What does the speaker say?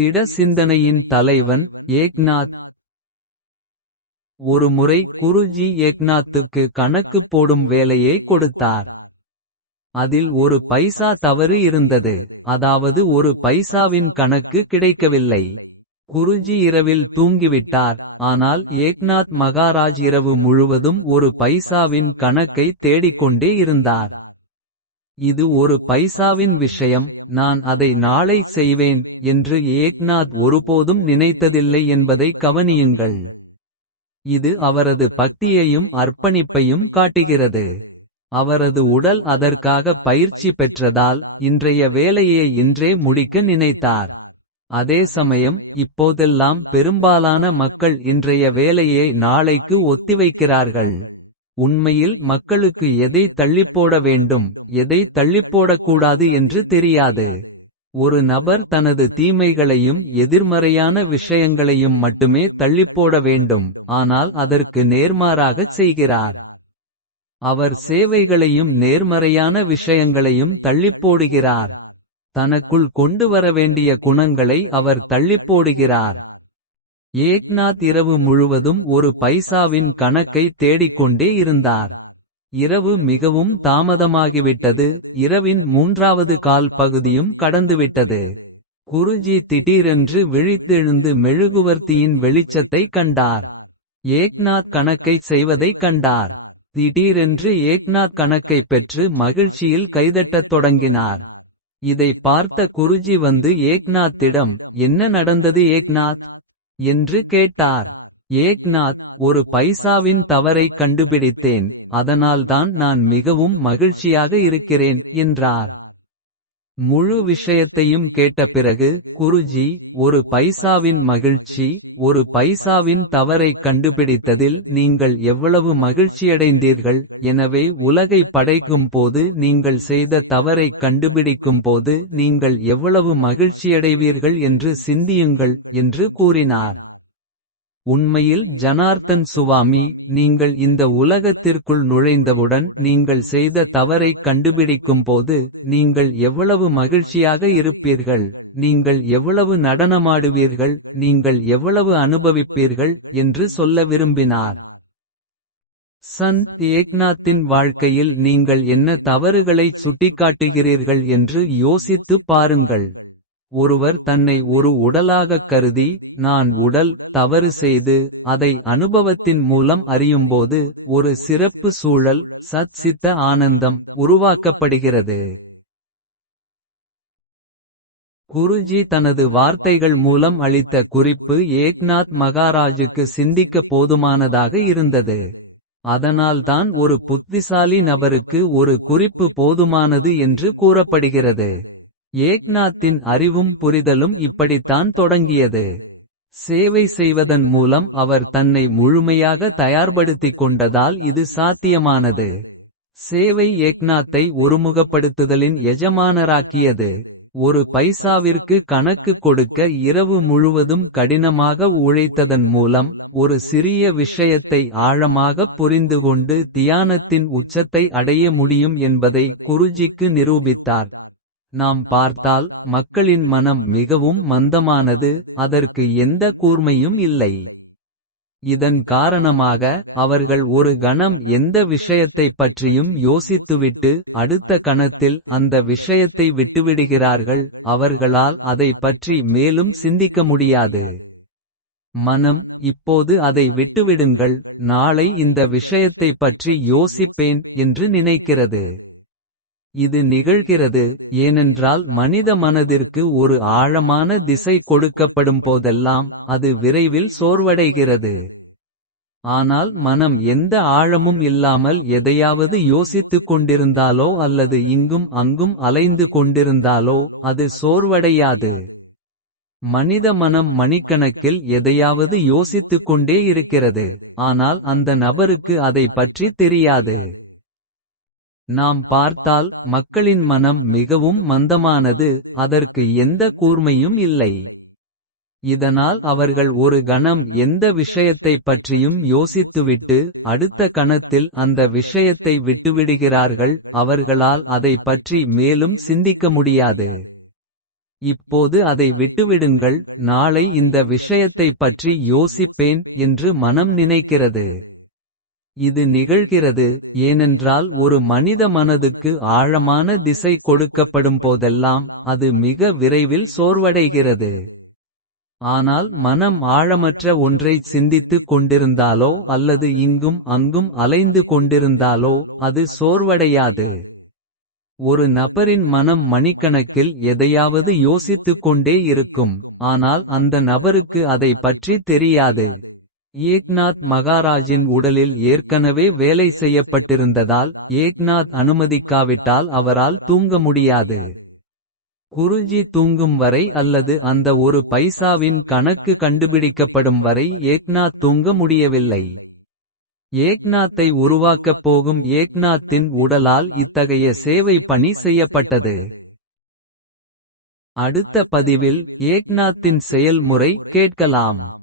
திட சிந்தனையின் தலைவன் ஏக்நாத். ஒருமுறை குருஜி ஏக்நாத்துக்கு கணக்கு போடும் வேலையை கொடுத்தார். அதில் ஒரு பைசா தவறு இருந்தது, அதாவது ஒரு பைசாவின் கணக்கு கிடைக்கவில்லை. குருஜி இரவில் தூங்கிவிட்டார். ஆனால் ஏக்நாத் மகாராஜ் இரவு முழுவதும் ஒரு பைசாவின் கணக்கை தேடிக்கொண்டே இருந்தார். இது ஒரு பைசாவின் விஷயம், நான் அதை நாளை செய்வேன் என்று ஏக்நாத் ஒருபோதும் நினைத்ததில்லை என்பதை கவனியுங்கள். இது அவரது பக்தியையும் அர்ப்பணிப்பையும் காட்டுகிறது. அவரது உடல் அதற்காக பயிற்சி பெற்றதால் இன்றைய வேலையை இன்றே முடிக்க நினைத்தார். அதே சமயம் இப்போதெல்லாம் பெரும்பாலான மக்கள் இன்றைய வேலையை நாளைக்கு ஒத்திவைக்கிறார்கள். உண்மையில் மக்களுக்கு எதை தள்ளிப்போட வேண்டும், எதை தள்ளிப்போடக்கூடாது என்று தெரியாது. ஒரு நபர் தனது தீமைகளையும் எதிர்மறையான விஷயங்களையும் மட்டுமே தள்ளிப்போட வேண்டும், ஆனால் அதற்கு நேர்மாறாகச் செய்கிறார். அவர் சேவைகளையும் நேர்மறையான விஷயங்களையும் தள்ளிப்போடுகிறார். தனக்குள் கொண்டு வர வேண்டிய குணங்களை அவர் தள்ளிப்போடுகிறார். ஏக்நாத் இரவு முழுவதும் ஒரு பைசாவின் கணக்கை தேடிக்கொண்டே இருந்தார். இரவு மிகவும் தாமதமாகிவிட்டது. இரவின் மூன்றாவது கால் பகுதியும் கடந்துவிட்டது. குருஜி திடீரென்று விழித்தெழுந்து மெழுகுவர்த்தியின் வெளிச்சத்தை கண்டார். ஏக்நாத் கணக்கை செய்வதைக் கண்டார். திடீரென்று ஏக்நாத் கணக்கை பெற்று மகிழ்ச்சியில் கைதட்டத் தொடங்கினார். இதை பார்த்த குருஜி வந்து ஏக்நாத்திடம், என்ன நடந்தது ஏக்நாத் என்று கேட்டார். ஏக்நாத், ஒரு பைசாவின் தவறைக் கண்டுபிடித்தேன், அதனால்தான் நான் மிகவும் மகிழ்ச்சியாக இருக்கிறேன் என்றார். முழு விஷயத்தையும் கேட்ட பிறகு குருஜி, ஒரு பைசாவின் மகிழ்ச்சி, ஒரு பைசாவின் தவறைக் கண்டுபிடித்ததில் நீங்கள் எவ்வளவு மகிழ்ச்சியடைந்தீர்கள். எனவே உலகை படைக்கும் போது நீங்கள் செய்த தவறைக் கண்டுபிடிக்கும் போது நீங்கள் எவ்வளவு மகிழ்ச்சியடைவீர்கள் என்று சிந்தியுங்கள் என்று கூறினார். உண்மையில் ஜனார்த்தன் சுவாமி, நீங்கள் இந்த உலகத்திற்குள் நுழைந்தவுடன் நீங்கள் செய்த தவறைக் கண்டுபிடிக்கும்போது நீங்கள் எவ்வளவு மகிழ்ச்சியாக இருப்பீர்கள், நீங்கள் எவ்வளவு நடனமாடுவீர்கள், நீங்கள் எவ்வளவு அனுபவிப்பீர்கள் என்று சொல்ல விரும்பினார். சந்த் ஏக்நாத்தின் வாழ்க்கையில் நீங்கள் என்ன தவறுகளைச் சுட்டிக்காட்டுகிறீர்கள் என்று யோசித்துப் பாருங்கள். ஒருவர் தன்னை ஒரு உடலாகக் கருதி, நான் உடல், தவறு செய்து, அதை அனுபவத்தின் மூலம் அறியும்போது ஒரு சிறப்பு சூழல், சத் சித்த ஆனந்தம் உருவாக்கப்படுகிறது. குருஜி தனது வார்த்தைகள் மூலம் அளித்த குறிப்பு ஏக்நாத் மகாராஜுக்கு சிந்திக்க போதுமானதாக இருந்தது. அதனால்தான் ஒரு புத்திசாலி நபருக்கு ஒரு குறிப்பு போதுமானது என்று கூறப்படுகிறது. ஏக்நாத்தின் அறிவும் புரிதலும் இப்படித்தான் தொடங்கியது. சேவை செய்வதன் மூலம் அவர் தன்னை முழுமையாக தயார்படுத்திக் கொண்டதால் இது சாத்தியமானது. சேவை ஏக்நாத்தை ஒருமுகப்படுத்துதலின் எஜமானராக்கியது. ஒரு பைசாவிற்கு கணக்கு கொடுக்க இரவு முழுவதும் கடினமாக உழைத்ததன் மூலம் ஒரு சிறிய விஷயத்தை ஆழமாகப் புரிந்துகொண்டு தியானத்தின் உச்சத்தை அடைய முடியும் என்பதை குருஜிக்கு நிரூபித்தார். நாம் பார்த்தால் மக்களின் மனம் மிகவும் மந்தமானது, அதற்கு எந்த கூர்மையும் இல்லை. இதன் காரணமாக அவர்கள் ஒரு கணம் எந்த விஷயத்தைப் பற்றியும் யோசித்துவிட்டு அடுத்த கணத்தில் அந்த விஷயத்தை விட்டுவிடுகிறார்கள். அவர்களால் அதைப் பற்றி மேலும் சிந்திக்க முடியாது. மனம், இப்போது அதை விட்டுவிடுங்கள், நாளை இந்த விஷயத்தைப் பற்றி யோசிப்பேன் என்று நினைக்கிறது. இது நிகழ்கிறது, ஏனென்றால் மனித மனதிற்கு ஒரு ஆழமான திசை கொடுக்கப்படும் போதெல்லாம் அது விரைவில் சோர்வடைகிறது. ஆனால் மனம் எந்த ஆழமும் இல்லாமல் எதையாவது யோசித்துக் கொண்டிருந்தாலோ அல்லது இங்கும் அங்கும் அலைந்து கொண்டிருந்தாலோ அது சோர்வடையாது. மனித மனம் மணிக்கணக்கில் எதையாவது யோசித்துக் கொண்டே இருக்கிறது, ஆனால் அந்த நபருக்கு அதை பற்றி தெரியாது. நாம் பார்த்தால் மக்களின் மனம் மிகவும் மந்தமானது, அதற்கு எந்த கூர்மையும் இல்லை. இதனால் அவர்கள் ஒரு கணம் எந்த விஷயத்தைப் பற்றியும் யோசித்துவிட்டு அடுத்த கணத்தில் அந்த விஷயத்தை விட்டுவிடுகிறார்கள். அவர்களால் அதை பற்றி மேலும் சிந்திக்க முடியாது. இப்போது அதை விட்டுவிடுங்கள், நாளை இந்த விஷயத்தைப் பற்றி யோசிப்பேன் என்று மனம் நினைக்கிறது. இது நிகழ்கிறது, ஏனென்றால் ஒரு மனித மனதுக்கு ஆழமான திசை கொடுக்கப்படும் போதெல்லாம் அது மிக விரைவில் சோர்வடைகிறது. ஆனால் மனம் ஆழமற்ற ஒன்றைச் சிந்தித்துக் கொண்டிருந்தாலோ அல்லது இங்கும் அங்கும் அலைந்து கொண்டிருந்தாலோ அது சோர்வடையாது. ஒரு நபரின் மனம் மணிக்கணக்கில் எதையாவது யோசித்துக் கொண்டே இருக்கும், ஆனால் அந்த நபருக்கு அதை பற்றி தெரியாது. ஏக்நாத் மகாராஜின் உடலில் ஏற்கனவே வேலை செய்யப்பட்டிருந்ததால் ஏக்நாத் அனுமதிக்காவிட்டால் அவரால் தூங்க முடியாது. குருஜி தூங்கும் வரை அல்லது அந்த ஒரு பைசாவின் கணக்கு கண்டுபிடிக்கப்படும் வரை ஏக்நாத் தூங்க முடியவில்லை. ஏக்நாத்தை உருவாக்கப் போகும் ஏக்நாத்தின் உடலால் இத்தகைய சேவை பணி செய்யப்பட்டது. அடுத்த பதிவில் ஏக்நாத்தின் செயல்முறை கேட்கலாம்.